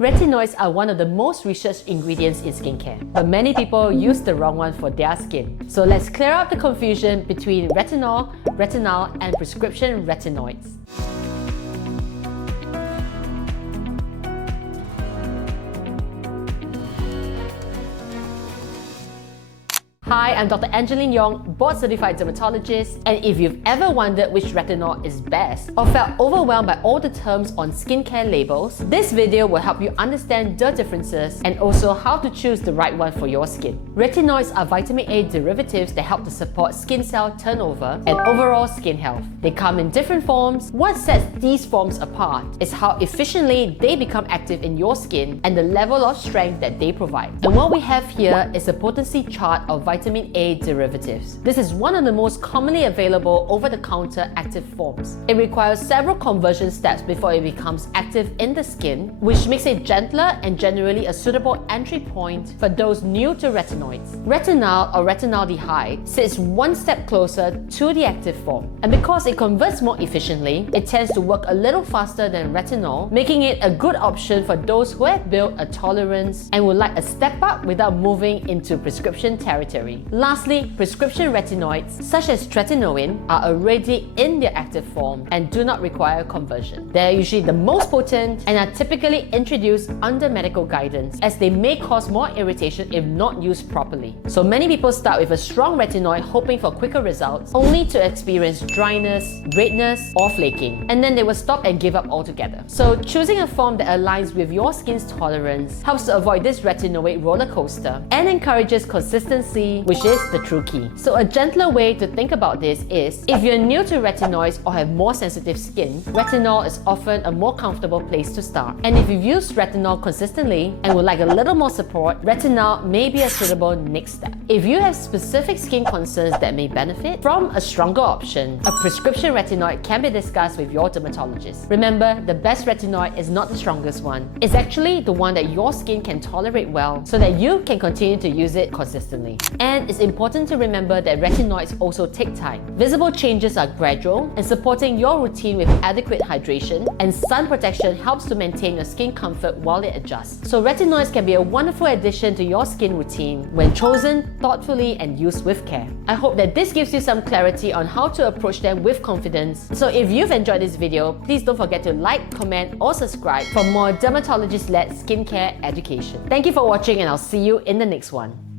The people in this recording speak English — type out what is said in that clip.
Retinoids are one of the most researched ingredients in skincare, but many people use the wrong one for their skin. So let's clear up the confusion between retinol, retinal, and prescription retinoids. Hi, I'm Dr. Angeline Yong, board-certified dermatologist, and if you've ever wondered which retinol is best or felt overwhelmed by all the terms on skincare labels, this video will help you understand the differences and also how to choose the right one for your skin. Retinoids are vitamin A derivatives that help to support skin cell turnover and overall skin health. They come in different forms. What sets these forms apart is how efficiently they become active in your skin and the level of strength that they provide. And what we have here is a potency chart of vitamin A derivatives. This is one of the most commonly available over-the-counter active forms. It requires several conversion steps before it becomes active in the skin, which makes it gentler and generally a suitable entry point for those new to retinoids. Retinal or retinaldehyde sits one step closer to the active form, and because it converts more efficiently, it tends to work a little faster than retinol, making it a good option for those who have built a tolerance and would like a step up without moving into prescription territory. Lastly, prescription retinoids such as Retinoid are already in their active form and do not require conversion. They're usually the most potent and are typically introduced under medical guidance, as they may cause more irritation if not used properly. So many people start with a strong retinoid hoping for quicker results, only to experience dryness, redness, or flaking, and then they will stop and give up altogether. So choosing a form that aligns with your skin's tolerance helps to avoid this retinoid roller coaster and encourages consistency, which is the true key. So a gentler way to think about this is, if you're new to retinoids or have more sensitive skin, retinol is often a more comfortable place to start. And if you've used retinol consistently and would like a little more support, retinal may be a suitable next step. If you have specific skin concerns that may benefit from a stronger option, a prescription retinoid can be discussed with your dermatologist. Remember, the best retinoid is not the strongest one. It's actually the one that your skin can tolerate well so that you can continue to use it consistently. And it's important to remember that retinoids also take time. Visible changes are gradual, and supporting your routine with adequate hydration and sun protection helps to maintain your skin comfort while it adjusts. So retinoids can be a wonderful addition to your skin routine when chosen thoughtfully and used with care. I hope that this gives you some clarity on how to approach them with confidence. So if you've enjoyed this video, please don't forget to like, comment, or subscribe for more dermatologist-led skincare education. Thank you for watching, and I'll see you in the next one.